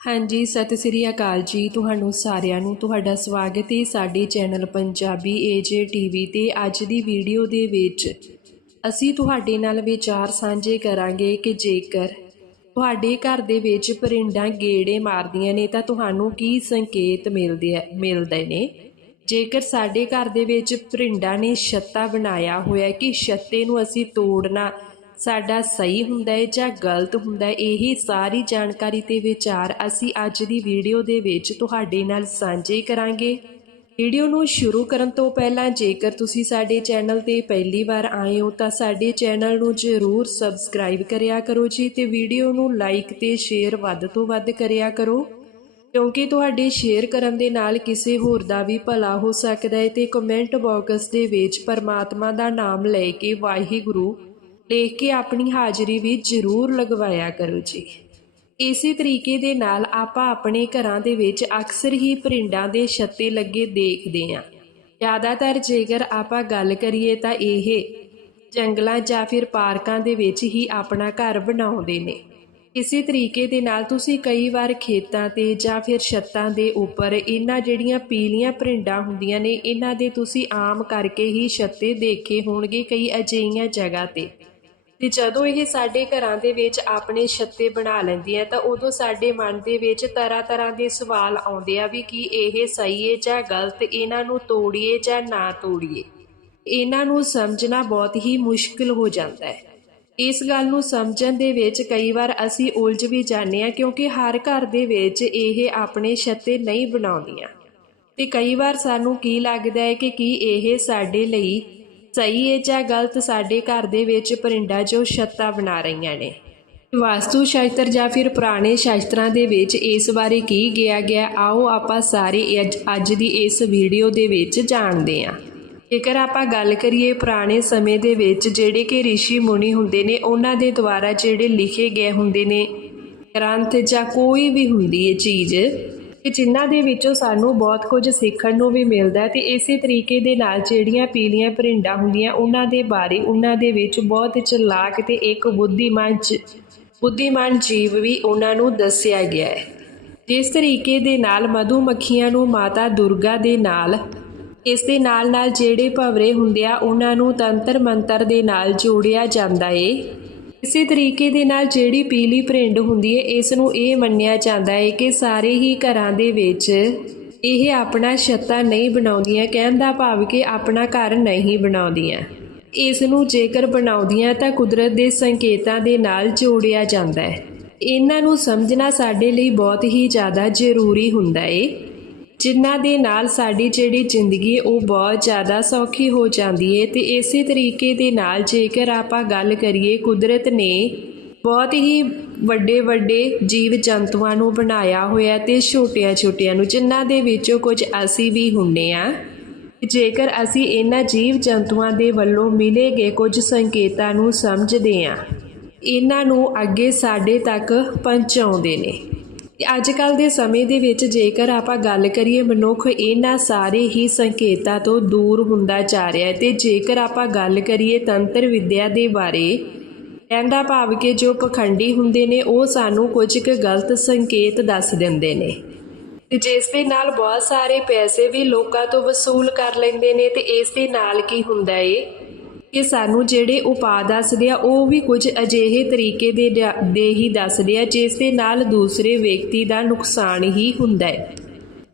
ਹਾਂਜੀ, ਸਤਿ ਸ੍ਰੀ ਅਕਾਲ ਜੀ ਤੁਹਾਨੂੰ ਸਾਰਿਆਂ ਨੂੰ। ਤੁਹਾਡਾ ਸਵਾਗਤ ਹੈ ਸਾਡੇ ਚੈਨਲ ਪੰਜਾਬੀ ਏਜੇ ਟੀਵੀ ਤੇ ਅੱਜ ਦੀ ਵੀਡੀਓ ਦੇ ਵਿੱਚ। ਅਸੀਂ ਤੁਹਾਡੇ ਨਾਲ ਵਿਚਾਰ ਸਾਂਝੇ ਕਰਾਂਗੇ ਕਿ ਜੇਕਰ ਤੁਹਾਡੇ ਘਰ ਦੇ ਵਿੱਚ ਪਰਿੰਡਾਂ ਗੇੜੇ ਮਾਰਦੀਆਂ ਨੇ ਤਾਂ ਤੁਹਾਨੂੰ ਕੀ ਸੰਕੇਤ ਮਿਲਦੇ ਆ ਮਿਲਦੇ ਨੇ? ਜੇਕਰ ਸਾਡੇ ਘਰ ਦੇ ਵਿੱਚ ਪਰਿੰਡਾਂ ਨੇ ਛੱਤਾ ਬਣਾਇਆ ਹੋਇਆ ਕਿ ਛੱਤੇ ਨੂੰ ਅਸੀਂ ਤੋੜਨਾ ਸਾਡਾ ਸਹੀ ਹੁੰਦਾ ਹੈ ਜਾਂ ਗਲਤ ਹੁੰਦਾ ਹੈ, ਇਹ ਸਾਰੀ ਜਾਣਕਾਰੀ ਤੇ ਵਿਚਾਰ ਅਸੀਂ ਅੱਜ ਦੀ ਵੀਡੀਓ ਦੇ ਵਿੱਚ ਤੁਹਾਡੇ ਨਾਲ ਸਾਂਝੇ ਕਰਾਂਗੇ। ਵੀਡੀਓ ਨੂੰ ਸ਼ੁਰੂ ਕਰਨ ਤੋਂ ਪਹਿਲਾਂ ਜੇਕਰ ਤੁਸੀਂ ਸਾਡੇ ਚੈਨਲ ਤੇ ਪਹਿਲੀ ਵਾਰ ਆਏ ਹੋ, ਤਾਂ ਸਾਡੇ ਚੈਨਲ ਨੂੰ ਜ਼ਰੂਰ ਸਬਸਕ੍ਰਾਈਬ ਕਰਿਆ ਕਰੋ ਜੀ ਤੇ ਵੀਡੀਓ ਨੂੰ ਲਾਈਕ ਤੇ ਸ਼ੇਅਰ ਵੱਧ ਤੋਂ ਵੱਧ ਕਰਿਆ ਕਰੋ। ਕਿਉਂਕਿ ਤੁਹਾਡੇ ਸ਼ੇਅਰ ਕਰਨ ਦੇ ਨਾਲ ਕਿਸੇ ਹੋਰ ਦਾ ਵੀ ਭਲਾ ਹੋ ਸਕਦਾ ਹੈ ਤੇ ਕਮੈਂਟ ਬਾਕਸ ਦੇ ਵਿੱਚ ਪਰਮਾਤਮਾ ਦਾ ਨਾਮ ਲੈ ਕੇ ਵਾਹਿਗੁਰੂ ਦੇਖ ਕੇ ਆਪਣੀ ਹਾਜ਼ਰੀ ਵੀ ਜ਼ਰੂਰ ਲਗਵਾਇਆ ਕਰੋ ਜੀ। ਇਸੇ ਤਰੀਕੇ ਦੇ ਨਾਲ ਆਪਾਂ ਆਪਣੇ ਘਰਾਂ ਦੇ ਵਿੱਚ ਅਕਸਰ ਹੀ ਪਰਿੰਡਾਂ ਦੇ ਛੱਤੇ ਲੱਗੇ ਦੇਖਦੇ ਹਾਂ। ਜ਼ਿਆਦਾਤਰ ਜੇਕਰ ਆਪਾਂ ਗੱਲ ਕਰੀਏ ਤਾਂ ਇਹ ਜੰਗਲਾਂ ਜਾਂ ਫਿਰ ਪਾਰਕਾਂ ਦੇ ਵਿੱਚ ਹੀ ਆਪਣਾ ਘਰ ਬਣਾਉਂਦੇ ਨੇ। ਇਸੇ ਤਰੀਕੇ ਦੇ ਨਾਲ ਤੁਸੀਂ ਕਈ ਵਾਰ ਖੇਤਾਂ ਤੇ ਜਾਂ ਫਿਰ ਛੱਤਾਂ ਦੇ ਉੱਪਰ ਇਹਨਾਂ ਜਿਹੜੀਆਂ ਪੀਲੀਆਂ ਪਰਿੰਡਾਂ ਹੁੰਦੀਆਂ ਨੇ, ਇਹਨਾਂ ਦੇ ਤੁਸੀਂ ਆਮ ਕਰਕੇ ਹੀ ਛੱਤੇ ਦੇਖੇ ਹੋਣਗੇ ਕਈ ਅਜਿਹੀਆਂ ਜਗ੍ਹਾ ਤੇ। ਤੇ ਜਦੋਂ ਇਹ ਸਾਡੇ ਘਰਾਂ ਦੇ ਵਿੱਚ ਆਪਣੇ ਛੱਤੇ ਬਣਾ ਲੈਂਦੀ ਹੈ, ਤਾਂ ਉਦੋਂ ਸਾਡੇ ਮਨ ਦੇ ਵਿੱਚ ਤਰ੍ਹਾਂ ਤਰ੍ਹਾਂ ਦੇ ਸਵਾਲ ਆਉਂਦੇ ਆ ਵੀ ਕੀ ਇਹ ਸਹੀ ਹੈ ਜਾਂ ਗਲਤ, ਇਹਨਾਂ ਨੂੰ ਤੋੜੀਏ ਜਾਂ ਨਾ ਤੋੜੀਏ। ਇਹਨਾਂ ਨੂੰ ਸਮਝਣਾ ਬਹੁਤ ਹੀ ਮੁਸ਼ਕਿਲ ਹੋ ਜਾਂਦਾ ਹੈ। ਇਸ ਗੱਲ ਨੂੰ ਸਮਝਣ ਦੇ ਵਿੱਚ ਕਈ ਵਾਰ ਅਸੀਂ ਉਲਝ ਵੀ ਜਾਂਦੇ ਹਾਂ, ਕਿਉਂਕਿ ਹਰ ਘਰ ਦੇ ਵਿੱਚ ਇਹ ਆਪਣੇ ਛੱਤੇ ਨਹੀਂ ਬਣਾਉਂਦੀਆਂ। ਤੇ ਕਈ ਵਾਰ ਸਾਨੂੰ ਕੀ ਲੱਗਦਾ ਹੈ ਕਿ ਕੀ ਇਹ ਸਾਡੇ ਲਈ ਸਹੀ ਹੈ ਜਾਂ ਗਲਤ ਸਾਡੇ ਘਰ ਦੇ ਵਿੱਚ ਪਰਿੰਡਾ ਜੋ ਛੱਤਾਂ ਬਣਾ ਰਹੀਆਂ ਨੇ। ਵਾਸਤੂ ਸ਼ਾਸਤਰ ਜਾਂ ਫਿਰ ਪੁਰਾਣੇ ਸ਼ਾਸਤਰਾਂ ਦੇ ਵਿੱਚ ਇਸ ਬਾਰੇ ਕੀ ਗਿਆ ਗਿਆ, ਆਓ ਆਪਾਂ ਸਾਰੇ ਅੱਜ ਅੱਜ ਦੀ ਇਸ ਵੀਡੀਓ ਦੇ ਵਿੱਚ ਜਾਣਦੇ ਹਾਂ। ਜੇਕਰ ਆਪਾਂ ਗੱਲ ਕਰੀਏ ਪੁਰਾਣੇ ਸਮੇਂ ਦੇ ਵਿੱਚ ਜਿਹੜੇ ਕਿ ઋષਿ ਮੁਨੀ ਹੁੰਦੇ ਨੇ, ਉਹਨਾਂ ਦੇ ਦੁਆਰਾ ਜਿਹੜੇ ਲਿਖੇ ਗਏ ਹੁੰਦੇ ਨੇ, ਗ੍ਰੰਥ ਜਾਂ ਕੋਈ ਵੀ ਹੁੰਦੀ ਹੈ ਚੀਜ਼ ਕਿ ਜਿਨ੍ਹਾਂ ਦੇ ਵਿੱਚੋਂ ਸਾਨੂੰ ਬਹੁਤ ਕੁਝ ਸਿੱਖਣ ਨੂੰ ਵੀ ਮਿਲਦਾ ਹੈ ਤੇ ਇਸੇ ਤਰੀਕੇ ਦੇ ਨਾਲ ਜਿਹੜੀਆਂ ਪੀਲੀਆਂ ਪਰਿੰਡਾਂ ਹੁੰਦੀਆਂ, ਉਹਨਾਂ ਦੇ ਬਾਰੇ, ਉਹਨਾਂ ਦੇ ਵਿੱਚ ਬਹੁਤ ਚਲਾਕ ਤੇ ਇੱਕ ਬੁੱਧੀਮਾਨ ਜ- ਬੁੱਧੀਮਾਨ ਜੀਵ ਵੀ ਉਹਨਾਂ ਨੂੰ ਦੱਸਿਆ ਗਿਆ ਹੈ। ਜਿਸ ਤਰੀਕੇ ਦੇ ਨਾਲ ਮਧੂਮੱਖੀਆਂ ਨੂੰ ਮਾਤਾ ਦੁਰਗਾ ਦੇ ਨਾਲ, ਇਸ ਦੇ ਨਾਲ ਨਾਲ ਜਿਹੜੇ ਭਵਰੇ ਹੁੰਦੇ ਆ, ਉਹਨਾਂ ਨੂੰ ਤੰਤਰ ਮੰਤਰ ਦੇ ਨਾਲ ਜੋੜਿਆ ਜਾਂਦਾ ਏ। ਇਸੇ ਤਰੀਕੇ ਦੇ ਨਾਲ ਜਿਹੜੀ ਪੀਲੀ ਪ੍ਰਿੰਡ ਹੁੰਦੀ ਹੈ, ਇਸ ਨੂੰ ਇਹ ਮੰਨਿਆ ਜਾਂਦਾ ਏ ਕਿ ਸਾਰੇ ਹੀ ਘਰਾਂ ਦੇ ਵਿੱਚ ਇਹ ਆਪਣਾ ਛੱਤਾ ਨਹੀਂ ਬਣਾਉਂਦੀਆਂ, ਕਹਿਣ ਦਾ ਭਾਵ ਕਿ ਆਪਣਾ ਘਰ ਨਹੀਂ ਬਣਾਉਂਦੀਆਂ। ਇਸ ਨੂੰ ਜੇਕਰ ਬਣਾਉਂਦੀਆਂ ਤਾਂ ਕੁਦਰਤ ਦੇ ਸੰਕੇਤਾਂ ਦੇ ਨਾਲ ਜੋੜਿਆ ਜਾਂਦਾ ਹੈ। ਇਹਨਾਂ ਨੂੰ ਸਮਝਣਾ ਸਾਡੇ ਲਈ ਬਹੁਤ ਹੀ ਜ਼ਿਆਦਾ ਜ਼ਰੂਰੀ ਹੁੰਦਾ ਏ ਜਿਨ੍ਹਾਂ ਦੇ ਨਾਲ ਸਾਡੀ ਜਿਹੜੀ ਜ਼ਿੰਦਗੀ ਉਹ ਬਹੁਤ ਜ਼ਿਆਦਾ ਸੌਖੀ ਹੋ ਜਾਂਦੀ ਹੈ ਤੇ ਇਸੇ ਤਰੀਕੇ ਦੇ ਨਾਲ ਜੇਕਰ ਆਪਾਂ ਗੱਲ ਕਰੀਏ, ਕੁਦਰਤ ਨੇ ਬਹੁਤ ਹੀ ਵੱਡੇ ਵੱਡੇ ਜੀਵ ਜੰਤੂਆਂ ਨੂੰ ਬਣਾਇਆ ਹੋਇਆ ਤੇ ਛੋਟੀਆਂ ਛੋਟੀਆਂ ਨੂੰ, ਜਿਨ੍ਹਾਂ ਦੇ ਵਿੱਚੋਂ ਕੁਝ ਅਸੀਂ ਵੀ ਹੁੰਨੇ ਆ ਜੇਕਰ ਅਸੀਂ ਇਹਨਾਂ ਜੀਵ ਜੰਤੂਆਂ ਦੇ ਵੱਲੋਂ ਮਿਲੇ ਗਏ ਕੁਝ ਸੰਕੇਤਾਂ ਨੂੰ ਸਮਝਦੇ ਹਾਂ, ਇਹਨਾਂ ਨੂੰ ਅੱਗੇ ਸਾਡੇ ਤੱਕ ਪਹੁੰਚਾਉਂਦੇ ਨੇ। ਅੱਜ ਕੱਲ ਦੇ ਸਮੇਂ ਦੇ ਵਿੱਚ ਜੇਕਰ ਆਪਾਂ ਗੱਲ ਕਰੀਏ, ਮਨੁੱਖ ਇਹਨਾਂ ਸਾਰੇ ਹੀ ਸੰਕੇਤਾਂ ਤੋਂ ਦੂਰ ਹੁੰਦਾ ਜਾ ਰਿਹਾ ਹੈ ਤੇ ਜੇਕਰ ਆਪਾਂ ਗੱਲ ਕਰੀਏ ਤੰਤਰ ਵਿਦਿਆ ਦੇ ਬਾਰੇ ਕਹਿੰਦਾ ਭਾਵ ਕਿ ਜੋ ਪਖੰਡੀ ਹੁੰਦੇ ਨੇ, ਉਹ ਸਾਨੂੰ ਕੁਝ ਕੁ ਗਲਤ ਸੰਕੇਤ ਦੱਸ ਦਿੰਦੇ ਨੇ। ਤੇ ਜਿਸ ਦੇ ਨਾਲ ਬਹੁਤ ਸਾਰੇ ਪੈਸੇ ਵੀ ਲੋਕਾਂ ਤੋਂ ਵਸੂਲ ਕਰ ਲੈਂਦੇ ਨੇ ਤੇ ਇਸ ਦੇ ਨਾਲ ਕੀ ਹੁੰਦਾ ਏ? ਕਿ ਸਾਨੂੰ ਜਿਹੜੇ ਉਪਾਅ ਦੱਸਦੇ ਆ, ਉਹ ਵੀ ਕੁਝ ਅਜਿਹੇ ਤਰੀਕੇ ਦੇ ਦ- ਦੇ ਹੀ ਦੱਸਦੇ ਆ, ਜਿਸ ਦੇ ਨਾਲ ਦੂਸਰੇ ਵਿਅਕਤੀ ਦਾ ਨੁਕਸਾਨ ਹੀ ਹੁੰਦਾ ਹੈ।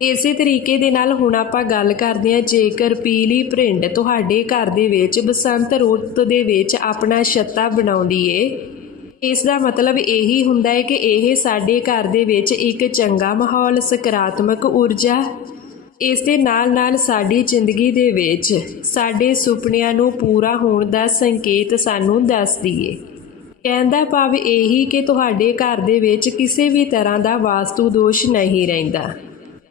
ਇਸੇ ਤਰੀਕੇ ਦੇ ਨਾਲ ਹੁਣ ਆਪਾਂ ਗੱਲ ਕਰਦੇ ਹਾਂ, ਜੇਕਰ ਪੀਲੀ ਭਰਿੰਡ ਤੁਹਾਡੇ ਘਰ ਦੇ ਵਿੱਚ ਬਸੰਤ ਰੁੱਤ ਦੇ ਵਿੱਚ ਆਪਣਾ ਛੱਤਾ ਬਣਾਉਂਦੀ ਏ ਇਸ ਦਾ ਮਤਲਬ ਇਹੀ ਹੁੰਦਾ ਹੈ ਕਿ ਇਹ ਸਾਡੇ ਘਰ ਦੇ ਵਿੱਚ ਇੱਕ ਚੰਗਾ ਮਾਹੌਲ, ਸਕਾਰਾਤਮਕ ਊਰਜਾ ਇਸ ਦੇ ਨਾਲ ਨਾਲ ਸਾਡੀ ਜ਼ਿੰਦਗੀ ਦੇ ਵਿੱਚ ਸਾਡੇ ਸੁਪਨਿਆਂ ਨੂੰ ਪੂਰਾ ਹੋਣ ਦਾ ਸੰਕੇਤ ਸਾਨੂੰ ਦੱਸਦੀ ਏ ਕਹਿਣ ਦਾ ਭਾਵ ਇਹੀ ਕਿ ਤੁਹਾਡੇ ਘਰ ਦੇ ਵਿੱਚ ਕਿਸੇ ਵੀ ਤਰ੍ਹਾਂ ਦਾ ਵਾਸਤੂ ਦੋਸ਼ ਨਹੀਂ ਰਹਿੰਦਾ।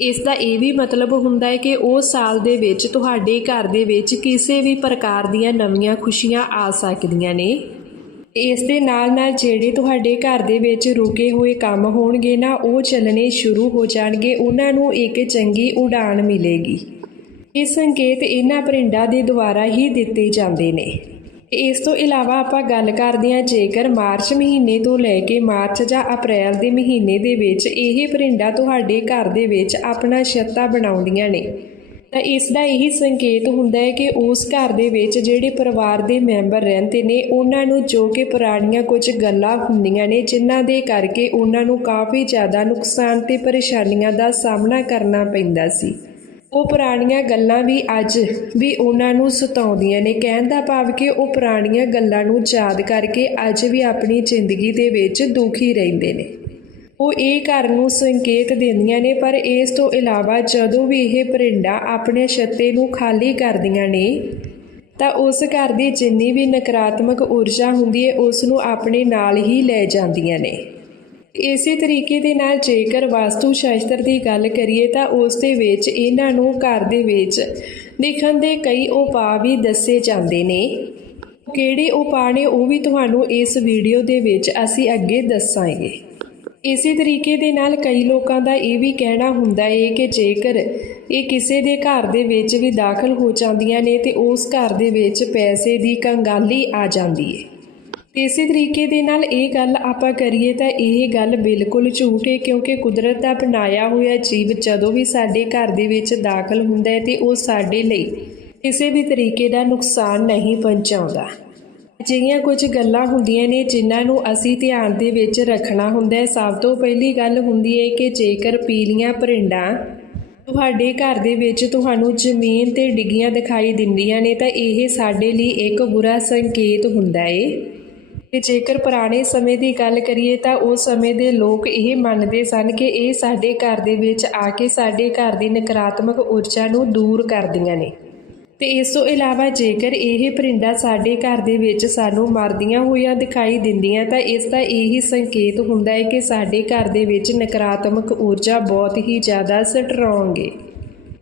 ਇਸ ਦਾ ਇਹ ਵੀ ਮਤਲਬ ਹੁੰਦਾ ਹੈ ਕਿ ਉਹ ਸਾਲ ਦੇ ਵਿੱਚ ਤੁਹਾਡੇ ਘਰ ਦੇ ਵਿੱਚ ਕਿਸੇ ਵੀ ਪ੍ਰਕਾਰ ਦੀਆਂ ਨਵੀਆਂ ਖੁਸ਼ੀਆਂ ਆ ਸਕਦੀਆਂ ਨੇ। ਇਸ ਦੇ ਨਾਲ ਨਾਲ ਜਿਹੜੇ ਤੁਹਾਡੇ ਘਰ ਦੇ ਵਿੱਚ ਰੁਕੇ ਹੋਏ ਕੰਮ ਹੋਣਗੇ ਨਾ, ਉਹ ਚੱਲਣੇ ਸ਼ੁਰੂ ਹੋ ਜਾਣਗੇ। ਉਹਨਾਂ ਨੂੰ ਇੱਕ ਚੰਗੀ ਉਡਾਨ ਮਿਲੇਗੀ। ਇਹ ਸੰਕੇਤ ਇਹਨਾਂ ਪਰਿੰਡਾਂ ਦੇ ਦੁਆਰਾ ਹੀ ਦਿੱਤੇ ਜਾਂਦੇ ਨੇ। ਇਸ ਤੋਂ ਇਲਾਵਾ ਆਪਾਂ ਗੱਲ ਕਰਦੇ ਹਾਂ, ਜੇਕਰ ਮਾਰਚ ਮਹੀਨੇ ਤੋਂ ਲੈ ਕੇ ਮਾਰਚ ਜਾਂ ਅਪ੍ਰੈਲ ਦੇ ਮਹੀਨੇ ਦੇ ਵਿੱਚ ਇਹ ਪਰਿੰਡਾਂ ਤੁਹਾਡੇ ਘਰ ਦੇ ਵਿੱਚ ਆਪਣਾ ਛੱਤਾ ਬਣਾਉਂਦੀਆਂ ਨੇ ਤਾਂ ਇਸ ਦਾ ਇਹੀ ਸੰਕੇਤ ਹੁੰਦਾ ਹੈ ਕਿ ਉਸ ਘਰ ਦੇ ਵਿੱਚ ਜਿਹੜੇ ਪਰਿਵਾਰ ਦੇ ਮੈਂਬਰ ਰਹਿੰਦੇ ਨੇ, ਉਹਨਾਂ ਨੂੰ ਜੋ ਕਿ ਪੁਰਾਣੀਆਂ ਕੁਝ ਗੱਲਾਂ ਹੁੰਦੀਆਂ ਨੇ, ਜਿਨ੍ਹਾਂ ਦੇ ਕਰਕੇ ਉਹਨਾਂ ਨੂੰ ਕਾਫੀ ਜ਼ਿਆਦਾ ਨੁਕਸਾਨ ਤੇ ਪਰੇਸ਼ਾਨੀਆਂ ਦਾ ਸਾਹਮਣਾ ਕਰਨਾ ਪੈਂਦਾ ਸੀ। ਉਹ ਪੁਰਾਣੀਆਂ ਗੱਲਾਂ ਵੀ ਅੱਜ ਵੀ ਉਹਨਾਂ ਨੂੰ ਸਤਾਉਂਦੀਆਂ ਨੇ, ਕਹਿਣ ਦਾ ਭਾਵ ਕਿ ਉਹ ਪੁਰਾਣੀਆਂ ਗੱਲਾਂ ਨੂੰ ਯਾਦ ਕਰਕੇ ਅੱਜ ਵੀ ਆਪਣੀ ਜ਼ਿੰਦਗੀ ਦੇ ਵਿੱਚ ਦੁਖੀ ਰਹਿੰਦੇ ਨੇ। ਉਹ ਇਹ ਘਰ ਨੂੰ ਸੰਕੇਤ ਦਿੰਦੀਆਂ ਨੇ, ਪਰ ਇਸ ਤੋਂ ਇਲਾਵਾ ਜਦੋਂ ਵੀ ਇਹ ਪਰਿੰਡਾ ਆਪਣੇ ਛੱਤੇ ਨੂੰ ਖਾਲੀ ਕਰਦੀਆਂ ਨੇ, ਤਾਂ ਉਸ ਘਰ ਦੀ ਜਿੰਨੀ ਵੀ ਨਕਾਰਾਤਮਕ ਊਰਜਾ ਹੁੰਦੀ ਹੈ, ਉਸ ਨੂੰ ਆਪਣੇ ਨਾਲ ਹੀ ਲੈ ਜਾਂਦੀਆਂ ਨੇ। ਇਸੇ ਤਰੀਕੇ ਦੇ ਨਾਲ ਜੇਕਰ ਵਾਸਤੂ ਸ਼ਾਸਤਰ ਦੀ ਗੱਲ ਕਰੀਏ, ਤਾਂ ਉਸ ਦੇ ਵਿੱਚ ਇਹਨਾਂ ਨੂੰ ਘਰ ਦੇ ਵਿੱਚ ਦੇਖਣ ਦੇ ਕਈ ਉਪਾਅ ਵੀ ਦੱਸੇ ਜਾਂਦੇ ਨੇ। ਕਿਹੜੇ ਉਪਾਅ ਨੇ, ਉਹ ਵੀ ਤੁਹਾਨੂੰ ਇਸ ਵੀਡੀਓ ਦੇ ਵਿੱਚ ਅਸੀਂ ਅੱਗੇ ਦੱਸਾਂਗੇ। ਇਸੇ ਤਰੀਕੇ ਦੇ ਨਾਲ ਕਈ ਲੋਕਾਂ ਦਾ ਇਹ ਵੀ ਕਹਿਣਾ ਹੁੰਦਾ ਹੈ ਕਿ ਜੇਕਰ ਇਹ ਕਿਸੇ ਦੇ ਘਰ ਦੇ ਵਿੱਚ ਵੀ ਦਾਖਲ ਹੋ ਜਾਂਦੀਆਂ ਨੇ ਤੇ ਉਸ ਘਰ ਦੇ ਵਿੱਚ ਪੈਸੇ ਦੀ ਕੰਗਾਲੀ ਆ ਜਾਂਦੀ ਹੈ ਇਸੇ ਤਰੀਕੇ ਦੇ ਨਾਲ ਇਹ ਗੱਲ ਆਪਾਂ ਕਰੀਏ ਤਾਂ ਇਹ ਗੱਲ ਬਿਲਕੁਲ ਝੂਠ ਹੈ ਕਿਉਂਕਿ ਕੁਦਰਤ ਦਾ ਬਣਾਇਆ ਹੋਇਆ ਜੀਵ ਜਦੋਂ ਵੀ ਸਾਡੇ ਘਰ ਦੇ ਵਿੱਚ ਦਾਖਲ ਹੁੰਦਾ ਹੈ ਤੇ ਉਹ ਸਾਡੇ ਲਈ ਕਿਸੇ ਵੀ ਤਰੀਕੇ ਦਾ ਨੁਕਸਾਨ ਨਹੀਂ ਪਹੁੰਚਾਉਂਦਾ। ਅਜਿਹੀਆਂ ਕੁਝ ਗੱਲਾਂ ਹੁੰਦੀਆਂ ਨੇ ਜਿਨ੍ਹਾਂ ਨੂੰ ਅਸੀਂ ਧਿਆਨ ਦੇ ਵਿੱਚ ਰੱਖਣਾ ਹੁੰਦਾ ਹੈ। ਸਭ ਤੋਂ ਪਹਿਲੀ ਗੱਲ ਹੁੰਦੀ ਹੈ ਕਿ ਜੇਕਰ ਪੀਲੀਆਂ ਪਰਿੰਡਾਂ ਤੁਹਾਡੇ ਘਰ ਦੇ ਵਿੱਚ ਤੁਹਾਨੂੰ ਜ਼ਮੀਨ ਤੇ ਡਿੱਗੀਆਂ ਦਿਖਾਈ ਦਿੰਦੀਆਂ ਨੇ ਤਾਂ ਇਹ ਸਾਡੇ ਲਈ ਇੱਕ ਬੁਰਾ ਸੰਕੇਤ ਹੁੰਦਾ ਏ। ਤੇ ਜੇਕਰ ਪੁਰਾਣੇ ਸਮੇਂ ਦੀ ਗੱਲ ਕਰੀਏ ਤਾਂ ਉਸ ਸਮੇਂ ਦੇ ਲੋਕ ਇਹ ਮੰਨਦੇ ਸਨ ਕਿ ਇਹ ਸਾਡੇ ਘਰ ਦੇ ਵਿੱਚ ਆ ਕੇ ਸਾਡੇ ਘਰ ਦੀ ਨਕਾਰਾਤਮਕ ਊਰਜਾ ਨੂੰ ਦੂਰ ਕਰਦੀਆਂ ਨੇ। ਤੇ ਇਸ ਤੋਂ ਇਲਾਵਾ ਜੇਕਰ ਇਹ ਪਰਿੰਡਾ ਸਾਡੇ ਘਰ ਦੇ ਵਿੱਚ ਸਾਨੂੰ ਮਰਦੀਆਂ ਹੋਈਆਂ ਦਿਖਾਈ ਦਿੰਦੀਆਂ ਤਾਂ ਇਸ ਦਾ ਇਹੀ ਸੰਕੇਤ ਹੁੰਦਾ ਹੈ ਕਿ ਸਾਡੇ ਘਰ ਦੇ ਵਿੱਚ ਨਕਾਰਾਤਮਕ ਊਰਜਾ ਬਹੁਤ ਹੀ ਜ਼ਿਆਦਾ ਸਟਰੋਂਗ ਹੈ।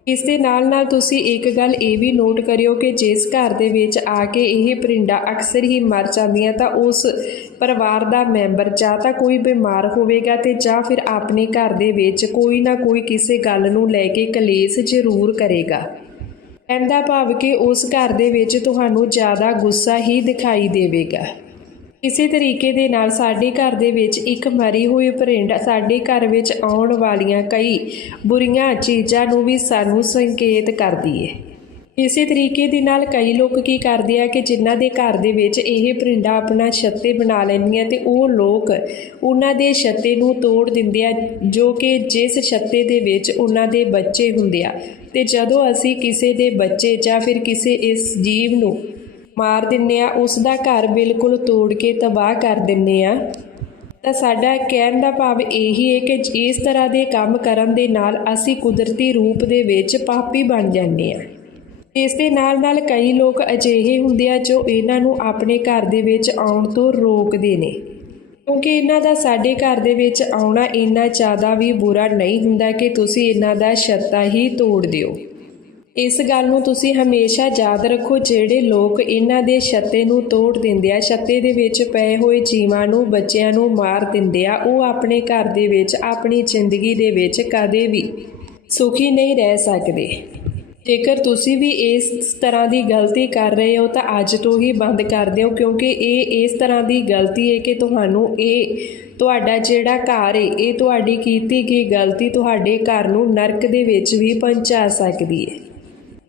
ਇਸ ਦੇ ਨਾਲ ਨਾਲ ਤੁਸੀਂ ਇੱਕ ਗੱਲ ਇਹ ਵੀ ਨੋਟ ਕਰਿਓ ਕਿ ਜਿਸ ਘਰ ਦੇ ਵਿੱਚ ਆ ਕੇ ਇਹ ਪਰਿੰਡਾ ਅਕਸਰ ਹੀ ਮਰ ਜਾਂਦੀਆਂ ਤਾਂ ਉਸ ਪਰਿਵਾਰ ਦਾ ਮੈਂਬਰ ਜਾਂ ਤਾਂ ਕੋਈ ਬਿਮਾਰ ਹੋਵੇਗਾ ਤੇ ਜਾਂ ਫਿਰ ਆਪਣੇ ਘਰ ਦੇ ਵਿੱਚ ਕੋਈ ਨਾ ਕੋਈ ਕਿਸੇ ਗੱਲ ਨੂੰ ਲੈ ਕੇ ਕਲੇਸ਼ ਜ਼ਰੂਰ ਕਰੇਗਾ। ਕਹਿਣ ਦਾ ਭਾਵ ਕਿ ਉਸ ਘਰ ਦੇ ਵਿੱਚ ਤੁਹਾਨੂੰ ਜ਼ਿਆਦਾ ਗੁੱਸਾ ਹੀ ਦਿਖਾਈ ਦੇਵੇਗਾ। ਇਸੇ ਤਰੀਕੇ ਦੇ ਨਾਲ ਸਾਡੇ ਘਰ ਦੇ ਵਿੱਚ ਇੱਕ ਮਰੀ ਹੋਈ ਪਰਿੰਡ ਸਾਡੇ ਘਰ ਵਿੱਚ ਆਉਣ ਵਾਲੀਆਂ ਕਈ ਬੁਰੀਆਂ ਚੀਜ਼ਾਂ ਨੂੰ ਵੀ ਸਾਨੂੰ ਸੰਕੇਤ ਕਰਦੀ ਹੈ ਇਸੇ ਤਰੀਕੇ ਦੇ ਨਾਲ ਕਈ ਲੋਕ ਕੀ ਕਰਦੇ ਆ ਕਿ ਜਿਨ੍ਹਾਂ ਦੇ ਘਰ ਦੇ ਵਿੱਚ ਇਹ ਪਰਿੰਡਾ ਆਪਣਾ ਛੱਤੇ ਬਣਾ ਲੈਂਦੀਆਂ ਤੇ ਉਹ ਲੋਕ ਉਹਨਾਂ ਦੇ ਛੱਤੇ ਨੂੰ ਤੋੜ ਦਿੰਦੇ ਆ, ਜੋ ਕਿ ਜਿਸ ਛੱਤੇ ਦੇ ਵਿੱਚ ਉਹਨਾਂ ਦੇ ਬੱਚੇ ਹੁੰਦੇ ਆ। ਤੇ ਜਦੋਂ ਅਸੀਂ ਕਿਸੇ ਦੇ ਬੱਚੇ ਜਾਂ ਫਿਰ ਕਿਸੇ ਇਸ ਜੀਵ ਨੂੰ ਮਾਰ ਦਿੰਨੇ ਆ, ਉਸ ਦਾ ਘਰ ਬਿਲਕੁਲ ਤੋੜ ਕੇ ਤਬਾਹ ਕਰ ਦਿੰਨੇ ਆ। ਤਾਂ ਸਾਡਾ ਕਹਿਣ ਦਾ ਭਾਵ ਇਹੀ ਹੈ ਕਿ ਇਸ ਤਰ੍ਹਾਂ ਦੇ ਕੰਮ ਕਰਨ ਦੇ ਨਾਲ ਅਸੀਂ ਕੁਦਰਤੀ ਰੂਪ ਦੇ ਵਿੱਚ ਪਾਪੀ ਬਣ ਜਾਂਦੇ ਆ। ਇਸ ਦੇ ਨਾਲ ਨਾਲ ਕਈ ਲੋਕ ਅਜਿਹੇ ਹੁੰਦੇ ਆ ਜੋ ਇਹਨਾਂ ਨੂੰ ਆਪਣੇ ਘਰ ਦੇ ਵਿੱਚ ਆਉਣ ਤੋਂ ਰੋਕਦੇ ਨੇ। ਕਿਉਂਕਿ ਇਹਨਾਂ ਦਾ ਸਾਡੇ ਘਰ ਦੇ ਵਿੱਚ ਆਉਣਾ ਇੰਨਾ ਜ਼ਿਆਦਾ ਵੀ ਬੁਰਾ ਨਹੀਂ ਹੁੰਦਾ ਕਿ ਤੁਸੀਂ ਇਹਨਾਂ ਦਾ ਛੱਤਾ ਹੀ ਤੋੜ ਦਿਓ। ਇਸ ਗੱਲ ਨੂੰ ਤੁਸੀਂ ਹਮੇਸ਼ਾ ਯਾਦ ਰੱਖੋ, ਜਿਹੜੇ ਲੋਕ ਇਹਨਾਂ ਦੇ ਛੱਤੇ ਨੂੰ ਤੋੜ ਦਿੰਦੇ ਆ, ਛੱਤੇ ਦੇ ਵਿੱਚ ਪਏ ਹੋਏ ਜੀਵਾਂ ਨੂੰ, ਬੱਚਿਆਂ ਨੂੰ ਮਾਰ ਦਿੰਦੇ ਆ, ਉਹ ਆਪਣੇ ਘਰ ਦੇ ਵਿੱਚ, ਆਪਣੀ ਜ਼ਿੰਦਗੀ ਦੇ ਵਿੱਚ ਕਦੇ ਵੀ ਸੁਖੀ ਨਹੀਂ ਰਹਿ ਸਕਦੇ। ਜੇਕਰ ਤੁਸੀਂ ਵੀ ਇਸ ਤਰ੍ਹਾਂ ਦੀ ਗਲਤੀ ਕਰ ਰਹੇ ਹੋ, ਤਾਂ ਅੱਜ ਤੋਂ ਹੀ ਬੰਦ ਕਰ ਦਿਓ, ਕਿਉਂਕਿ ਇਹ ਇਸ ਤਰ੍ਹਾਂ ਦੀ ਗਲਤੀ ਹੈ ਕਿ ਤੁਹਾਨੂੰ ਇਹ ਤੁਹਾਡਾ ਜਿਹੜਾ ਘਰ ਹੈ, ਇਹ ਤੁਹਾਡੀ ਕੀਤੀ ਗਈ ਗਲਤੀ ਤੁਹਾਡੇ ਘਰ ਨੂੰ ਨਰਕ ਦੇ ਵਿੱਚ ਵੀ ਪਹੁੰਚਾ ਸਕਦੀ ਹੈ।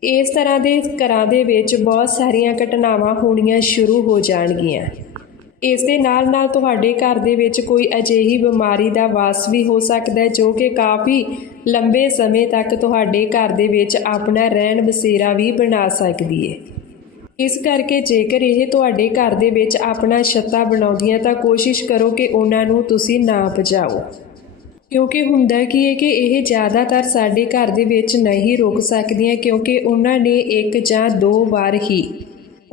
ਇਸ ਤਰ੍ਹਾਂ ਦੇ ਘਰਾਂ ਦੇ ਵਿੱਚ ਬਹੁਤ ਸਾਰੀਆਂ ਘਟਨਾਵਾਂ ਹੋਣੀਆਂ ਸ਼ੁਰੂ ਹੋ ਜਾਣਗੀਆਂ। ਇਸ ਦੇ ਨਾਲ ਨਾਲ ਤੁਹਾਡੇ ਘਰ ਦੇ ਵਿੱਚ ਕੋਈ ਅਜਿਹੀ ਬਿਮਾਰੀ ਦਾ ਵਾਸ ਵੀ ਹੋ ਸਕਦਾ ਹੈ ਜੋ ਕਿ ਕਾਫੀ ਲੰਬੇ ਸਮੇਂ ਤੱਕ ਤੁਹਾਡੇ ਘਰ ਦੇ ਵਿੱਚ ਆਪਣਾ ਰਹਿਣ ਬਸੇਰਾ ਵੀ ਬਣਾ ਸਕਦੀ ਹੈ। ਇਸ ਕਰਕੇ ਜੇਕਰ ਇਹ ਤੁਹਾਡੇ ਘਰ ਦੇ ਵਿੱਚ ਆਪਣਾ ਛੱਤਾ ਬਣਾਉਂਦੀਆਂ ਤਾਂ ਕੋਸ਼ਿਸ਼ ਕਰੋ ਕਿ ਉਹਨਾਂ ਨੂੰ ਤੁਸੀਂ ਨਾ ਪਜਾਓ ਕਿਉਂਕਿ ਹੁੰਦਾ ਕੀ ਹੈ ਕਿ ਇਹ ਜ਼ਿਆਦਾਤਰ ਸਾਡੇ ਘਰ ਦੇ ਵਿੱਚ ਨਹੀਂ ਰੁਕ ਸਕਦੀਆਂ ਕਿਉਂਕਿ ਉਹਨਾਂ ਨੇ ਇੱਕ ਜਾਂ ਦੋ ਵਾਰ ਹੀ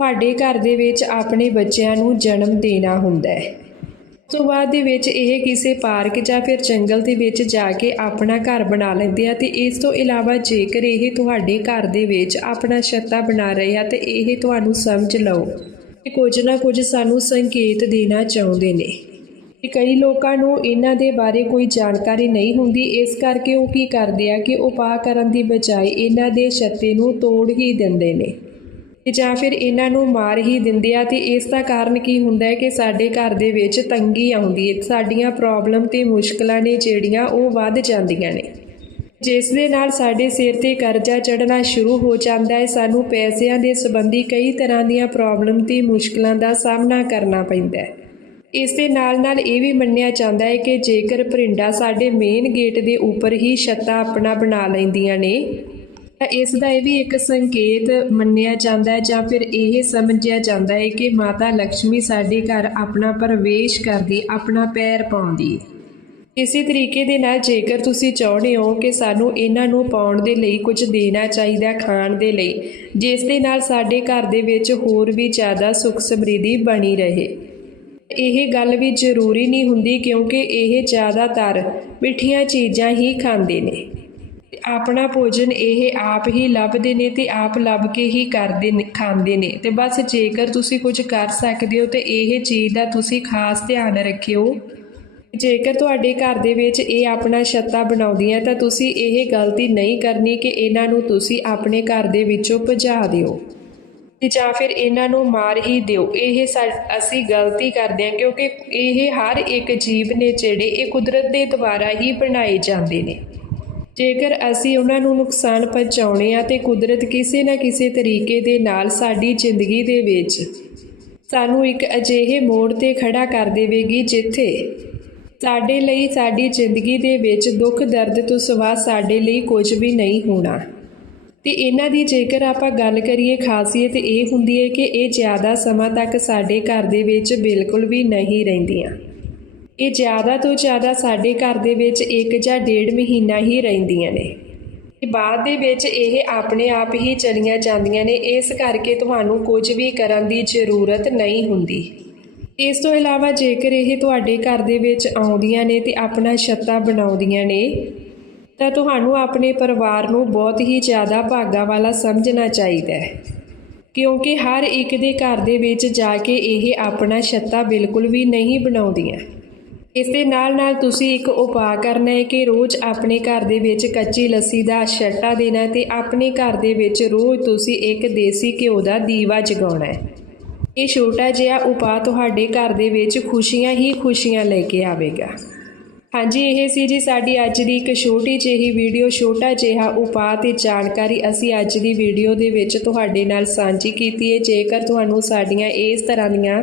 ਤੁਹਾਡੇ ਘਰ ਦੇ ਵਿੱਚ ਆਪਣੇ ਬੱਚਿਆਂ ਨੂੰ ਜਨਮ ਦੇਣਾ ਹੁੰਦਾ ਹੈ। ਉਸ ਤੋਂ ਬਾਅਦ ਦੇ ਵਿੱਚ ਇਹ ਕਿਸੇ ਪਾਰਕ ਜਾਂ ਫਿਰ ਜੰਗਲ ਦੇ ਵਿੱਚ ਜਾ ਕੇ ਆਪਣਾ ਘਰ ਬਣਾ ਲੈਂਦੇ ਆ ਤੇ ਇਸ ਤੋਂ ਇਲਾਵਾ ਜੇਕਰ ਇਹ ਤੁਹਾਡੇ ਘਰ ਦੇ ਵਿੱਚ ਆਪਣਾ ਛੱਤਾ ਬਣਾ ਰਹੇ ਆ ਤੇ ਇਹ ਤੁਹਾਨੂੰ ਸਮਝ ਲਓ ਕਿ ਕੁਝ ਨਾ ਕੁਝ ਸਾਨੂੰ ਸੰਕੇਤ ਦੇਣਾ ਚਾਹੁੰਦੇ ਨੇ। ਤੇ ਕਈ ਲੋਕਾਂ ਨੂੰ ਇਹਨਾਂ ਦੇ ਬਾਰੇ ਕੋਈ ਜਾਣਕਾਰੀ ਨਹੀਂ ਹੁੰਦੀ, ਇਸ ਕਰਕੇ ਉਹ ਕੀ ਕਰਦੇ ਆ ਕਿ ਉਪਾਅ ਕਰਨ ਦੀ ਬਜਾਏ ਇਹਨਾਂ ਦੇ ਛੱਤੇ ਨੂੰ ਤੋੜ ਹੀ ਦਿੰਦੇ ਨੇ। ਜਾਂ ਫਿਰ ਇਹਨਾਂ ਨੂੰ ਮਾਰ ਹੀ ਦਿੰਦੇ ਆ, ਤੇ ਇਸ ਦਾ ਕਾਰਨ ਕੀ ਹੁੰਦਾ ਹੈ ਕਿ ਸਾਡੇ ਘਰ ਦੇ ਵਿੱਚ ਤੰਗੀ ਆਉਂਦੀ ਹੈ। ਸਾਡੀਆਂ ਪ੍ਰੋਬਲਮ ਤੇ ਮੁਸ਼ਕਲਾਂ ਨੇ ਜਿਹੜੀਆਂ ਉਹ ਵੱਧ ਜਾਂਦੀਆਂ ਨੇ। ਜਿਸ ਦੇ ਨਾਲ ਸਾਡੇ ਸਿਰ ਤੇ ਕਰਜ਼ਾ ਚੜ੍ਹਨਾ ਸ਼ੁਰੂ ਹੋ ਜਾਂਦਾ ਹੈ। ਸਾਨੂੰ ਪੈਸਿਆਂ ਦੇ ਸੰਬੰਧੀ ਕਈ ਤਰ੍ਹਾਂ ਦੀਆਂ ਪ੍ਰੋਬਲਮ ਤੇ ਮੁਸ਼ਕਲਾਂ ਦਾ ਸਾਹਮਣਾ ਕਰਨਾ ਪੈਂਦਾ ਹੈ। ਇਸ ਦੇ ਨਾਲ ਨਾਲ ਇਹ ਵੀ ਮੰਨਿਆ ਜਾਂਦਾ ਹੈ ਕਿ ਜੇਕਰ ਭਰਿੰਡਾ ਸਾਡੇ ਮੇਨ ਗੇਟ ਦੇ ਉੱਪਰ ਹੀ ਛੱਤਾਂ ਆਪਣਾ ਬਣਾ ਲੈਂਦੀਆਂ ਨੇ ਇਸ ਦਾ ਇਹ ਵੀ ਇੱਕ ਸੰਕੇਤ ਮੰਨਿਆ ਜਾਂਦਾ ਹੈ ਜਾਂ ਫਿਰ ਇਹ ਸਮਝਿਆ ਜਾਂਦਾ ਹੈ ਕਿ ਮਾਤਾ ਲక్ష్ਮੀ ਸਾਡੇ ਘਰ ਆਪਣਾ ਪ੍ਰਵੇਸ਼ ਕਰਦੀ, ਆਪਣਾ ਪੈਰ ਪਾਉਂਦੀ। ਹੈ ਇਸੇ ਤਰੀਕੇ ਦੇ ਨਾਲ ਜੇਕਰ ਤੁਸੀਂ ਚਾਹੁੰਦੇ ਹੋ ਕਿ ਸਾਨੂੰ ਇਹਨਾਂ ਨੂੰ ਪਾਉਣ ਦੇ ਲਈ ਕੁਝ ਦੇਣਾ ਚਾਹੀਦਾ ਖਾਣ ਦੇ ਲਈ, ਜਿਸ ਦੇ ਨਾਲ ਸਾਡੇ ਘਰ ਦੇ ਵਿੱਚ ਹੋਰ ਵੀ ਜ਼ਿਆਦਾ ਸੁੱਖ ਸਮਰਿੱਧੀ ਬਣੀ ਰਹੇ। ਇਹ ਗੱਲ ਵੀ ਜ਼ਰੂਰੀ ਨਹੀਂ ਹੁੰਦੀ ਕਿਉਂਕਿ ਇਹ ਜ਼ਿਆਦਾਤਰ ਮਿੱਠੀਆਂ ਚੀਜ਼ਾਂ ਹੀ ਖਾਂਦੇ ਨੇ। ਆਪਣਾ ਭੋਜਨ ਇਹ ਆਪ ਹੀ ਲੱਭਦੇ ਨੇ ਤੇ ਆਪ ਲੱਭ ਕੇ ਹੀ ਕਰਦੇ ਨੇ, ਖਾਂਦੇ ਨੇ। ਤੇ ਬਸ ਜੇਕਰ ਤੁਸੀਂ ਕੁਝ ਕਰ ਸਕਦੇ ਹੋ ਤੇ ਇਹ ਚੀਜ਼ ਦਾ ਤੁਸੀਂ ਖਾਸ ਧਿਆਨ ਰੱਖਿਓ। ਜੇਕਰ ਤੁਹਾਡੇ ਘਰ ਦੇ ਵਿੱਚ ਇਹ ਆਪਣਾ ਛੱਤਾ ਬਣਾਉਂਦੀਆਂ ਤਾਂ ਤੁਸੀਂ ਇਹ ਗਲਤੀ ਨਹੀਂ ਕਰਨੀ ਕਿ ਇਹਨਾਂ ਨੂੰ ਤੁਸੀਂ ਆਪਣੇ ਘਰ ਦੇ ਵਿੱਚੋਂ ਭਜਾ ਦਿਓ। ਤੇ ਜਾਂ ਫਿਰ ਇਹਨਾਂ ਨੂੰ ਮਾਰ ਹੀ ਦਿਓ। ਇਹ ਸਾ- ਅਸੀਂ ਗਲਤੀ ਕਰਦੇ ਹਾਂ ਕਿਉਂਕਿ ਇਹ ਹਰ ਇੱਕ ਜੀਵ ਨੇ ਜਿਹੜੇ ਇਹ ਕੁਦਰਤ ਦੇ ਦੁਆਰਾ ਹੀ ਬਣਾਏ ਜਾਂਦੇ ਨੇ। ਜੇਕਰ ਅਸੀਂ ਉਹਨਾਂ ਨੂੰ ਨੁਕਸਾਨ ਪਹੁੰਚਾਉਣੇ ਆ ਤੇ ਕੁਦਰਤ ਕਿਸੇ ਨਾ ਕਿਸੇ ਤਰੀਕੇ ਦੇ ਨਾਲ ਸਾਡੀ ਜ਼ਿੰਦਗੀ ਦੇ ਵਿੱਚ ਸਾਨੂੰ ਇੱਕ ਅਜਿਹੇ ਮੋੜ ਤੇ ਖੜਾ ਕਰ ਦੇਵੇਗੀ ਜਿੱਥੇ ਸਾਡੇ ਲਈ ਸਾਡੀ ਜ਼ਿੰਦਗੀ ਦੇ ਵਿੱਚ ਦੁੱਖ, ਦਰਦ ਤੋਂ ਸਿਵਾ ਸਾਡੇ ਲਈ ਕੁਝ ਵੀ ਨਹੀਂ ਹੋਣਾ। ਤੇ ਇਹਨਾਂ ਦੀ ਜੇਕਰ ਆਪਾਂ ਗੱਲ ਕਰੀਏ ਖਾਸੀਅਤ ਇਹ ਹੁੰਦੀ ਹੈ ਕਿ ਇਹ ਜ਼ਿਆਦਾ ਸਮਾਂ ਤੱਕ ਸਾਡੇ ਘਰ ਦੇ ਵਿੱਚ ਬਿਲਕੁਲ ਵੀ ਨਹੀਂ ਰਹਿੰਦੀਆਂ। ਇਹ ਜ਼ਿਆਦਾ ਤੋਂ ਜ਼ਿਆਦਾ ਸਾਡੇ ਘਰ ਦੇ ਵਿੱਚ ਇੱਕ ਜਾਂ ਡੇਢ ਮਹੀਨਾ ਹੀ ਰਹਿੰਦੀਆਂ ਨੇ। ਬਾਅਦ ਦੇ ਵਿੱਚ ਇਹ ਆਪਣੇ ਆਪ ਹੀ ਚਲੀਆਂ ਜਾਂਦੀਆਂ ਨੇ। ਇਸ ਕਰਕੇ ਤੁਹਾਨੂੰ ਕੁਝ ਵੀ ਕਰਨ ਦੀ ਜ਼ਰੂਰਤ ਨਹੀਂ ਹੁੰਦੀ। ਇਸ ਤੋਂ ਇਲਾਵਾ ਜੇਕਰ ਇਹ ਤੁਹਾਡੇ ਘਰ ਦੇ ਵਿੱਚ ਆਉਂਦੀਆਂ ਨੇ ਤੇ ਆਪਣਾ ਛੱਤਾ ਬਣਾਉਂਦੀਆਂ ਨੇ, ਤਾਂ ਤੁਹਾਨੂੰ ਆਪਣੇ ਪਰਿਵਾਰ ਨੂੰ ਬਹੁਤ ਹੀ ਜ਼ਿਆਦਾ ਭਾਗਾ ਵਾਲਾ ਸਮਝਣਾ ਚਾਹੀਦਾ ਹੈ। ਕਿਉਂਕਿ ਹਰ ਇੱਕ ਦੇ ਘਰ ਦੇ ਵਿੱਚ ਜਾ ਕੇ ਇਹ ਆਪਣਾ ਛੱਤਾ ਬਿਲਕੁਲ ਵੀ ਨਹੀਂ ਬਣਾਉਂਦੀਆਂ। ਇਸ ਦੇ ਨਾਲ ਨਾਲ ਤੁਸੀਂ ਇੱਕ ਉਪਾਅ ਕਰਨਾ ਹੈ ਕਿ ਰੋਜ਼ ਆਪਣੇ ਘਰ ਦੇ ਵਿੱਚ ਕੱਚੀ ਲੱਸੀ ਦਾ ਛੱਟਾ ਦੇਣਾ ਤੇ ਆਪਣੇ ਘਰ ਦੇ ਵਿੱਚ ਰੋਜ਼ ਤੁਸੀਂ ਇੱਕ ਦੇਸੀ ਘਿਓ ਦਾ ਦੀਵਾ ਜਗਾਉਣਾ ਹੈ। ਇਹ ਛੋਟਾ ਜਿਹਾ ਉਪਾਅ ਤੁਹਾਡੇ ਘਰ ਦੇ ਵਿੱਚ ਖੁਸ਼ੀਆਂ ਹੀ ਖੁਸ਼ੀਆਂ ਲੈ ਕੇ ਆਵੇਗਾ। ਹਾਂਜੀ, ਇਹ ਸੀ ਜੀ ਸਾਡੀ ਅੱਜ ਦੀ ਇੱਕ ਛੋਟੀ ਜਿਹੀ ਵੀਡੀਓ, ਛੋਟਾ ਜਿਹਾ ਉਪਾਅ ਤੇ ਜਾਣਕਾਰੀ ਅਸੀਂ ਅੱਜ ਦੀ ਵੀਡੀਓ ਦੇ ਵਿੱਚ ਤੁਹਾਡੇ ਨਾਲ ਸਾਂਝੀ ਕੀਤੀ ਹੈ। ਜੇਕਰ ਤੁਹਾਨੂੰ ਸਾਡੀਆਂ ਇਸ ਤਰ੍ਹਾਂ ਦੀਆਂ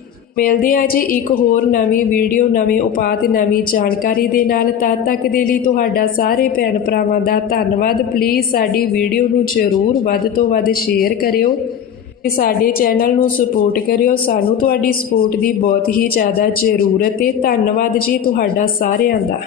ਮਿਲਦੇ ਹਾਂ ਜੀ ਇੱਕ ਹੋਰ ਨਵੀਂ ਵੀਡੀਓ, ਨਵੇਂ ਉਪਾਅ ਤੇ ਨਵੀਂ ਜਾਣਕਾਰੀ ਦੇ ਨਾਲ। ਤਦ ਤੱਕ ਦੇ ਲਈ ਤੁਹਾਡਾ ਸਾਰੇ ਭੈਣ ਭਰਾਵਾਂ ਦਾ ਧੰਨਵਾਦ। ਪਲੀਜ਼ ਸਾਡੀ ਵੀਡੀਓ ਨੂੰ ਜ਼ਰੂਰ ਵੱਧ ਤੋਂ ਵੱਧ ਸ਼ੇਅਰ ਕਰਿਓ ਤੇ ਸਾਡੇ ਚੈਨਲ ਨੂੰ ਸਪੋਰਟ ਕਰਿਓ। ਸਾਨੂੰ ਤੁਹਾਡੀ ਸਪੋਰਟ ਦੀ ਬਹੁਤ ਹੀ ਜ਼ਿਆਦਾ ਜ਼ਰੂਰਤ ਹੈ। ਧੰਨਵਾਦ ਜੀ ਤੁਹਾਡਾ ਸਾਰਿਆਂ ਦਾ।